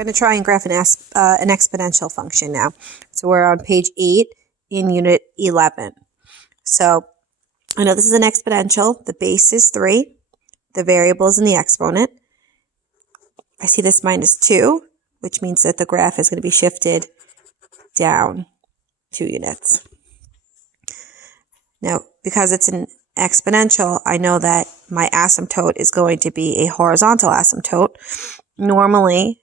We're going to try and graph an exponential function now. So we're on page 8 in unit 11. So I know this is an exponential. The base is 3. The variable is in the exponent. I see this minus 2, which means that the graph is going to be shifted down 2 units. Now, because it's an exponential, I know that my asymptote is going to be a horizontal asymptote. Normally,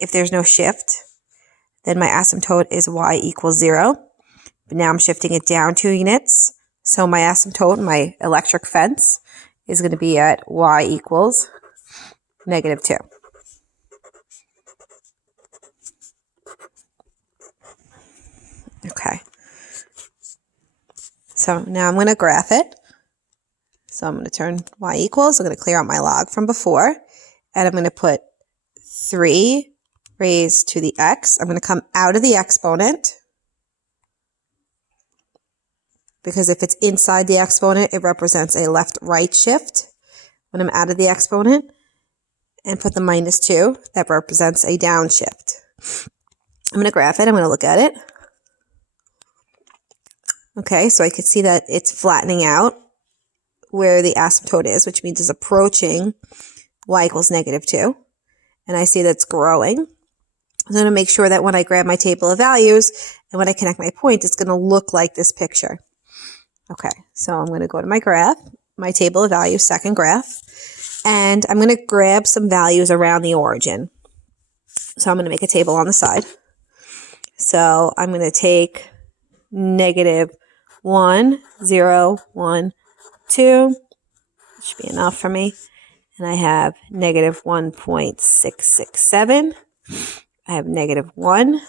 if there's no shift, then my asymptote is y equals 0. But now I'm shifting it down 2 units. So my asymptote, my electric fence, is going to be at y equals negative 2. Okay. So now I'm going to graph it. So I'm going to turn y equals. I'm going to clear out my log from before. And I'm going to put 3 raised to the x. I'm going to come out of the exponent, because if it's inside the exponent, it represents a left-right shift. When I'm out of the exponent, and put the minus 2, that represents a downshift. I'm going to graph it. I'm going to look at it. Okay, so I can see that it's flattening out where the asymptote is, which means it's approaching y equals negative 2. And I see that it's growing. I'm going to make sure that when I grab my table of values and when I connect my point, it's going to look like this picture. Okay, so I'm going to go to my graph, my table of values, second graph, and I'm going to grab some values around the origin. So I'm going to make a table on the side. So I'm going to take negative 1, 0, 1, 2. That should be enough for me. And I have negative 1.667. I have negative 1.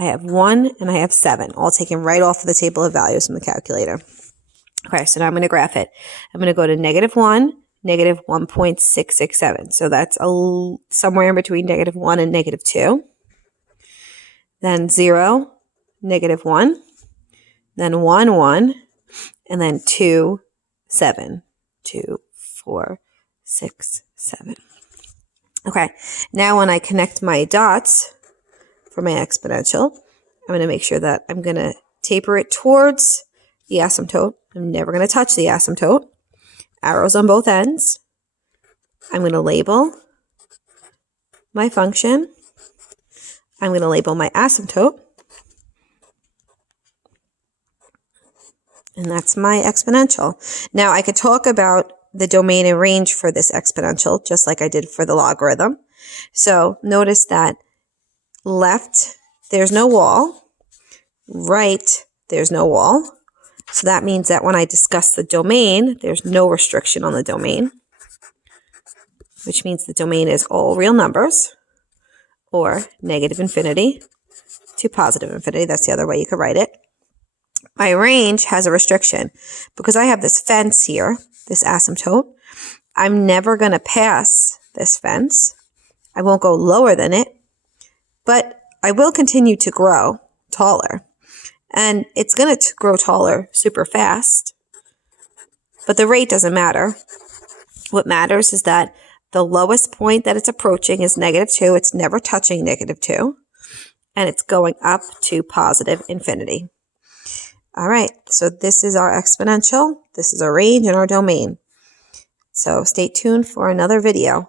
I have 1, and I have 7, all taken right off of the table of values from the calculator. Okay, so now I'm going to graph it. I'm going to go to negative 1, negative 1.667. So that's somewhere in between negative 1 and negative 2. Then 0, negative 1. Then 1, 1. And then 2, 7. 2, 4, 6, 7. Okay, now when I connect my dots for my exponential, I'm going to make sure that I'm going to taper it towards the asymptote. I'm never going to touch the asymptote. Arrows on both ends. I'm going to label my function. I'm going to label my asymptote. And that's my exponential. Now I could talk about the domain and range for this exponential, just like I did for the logarithm. So notice that left, there's no wall. Right, there's no wall. So that means that when I discuss the domain, there's no restriction on the domain, which means the domain is all real numbers, or negative infinity to positive infinity. That's the other way you could write it. My range has a restriction. Because I have this fence here, this asymptote, I'm never going to pass this fence. I won't go lower than it, but I will continue to grow taller. And it's going to grow taller super fast, but the rate doesn't matter. What matters is that the lowest point that it's approaching is negative 2. It's never touching negative 2, and it's going up to positive infinity. All right, so this is our exponential, this is our range, and our domain. So stay tuned for another video.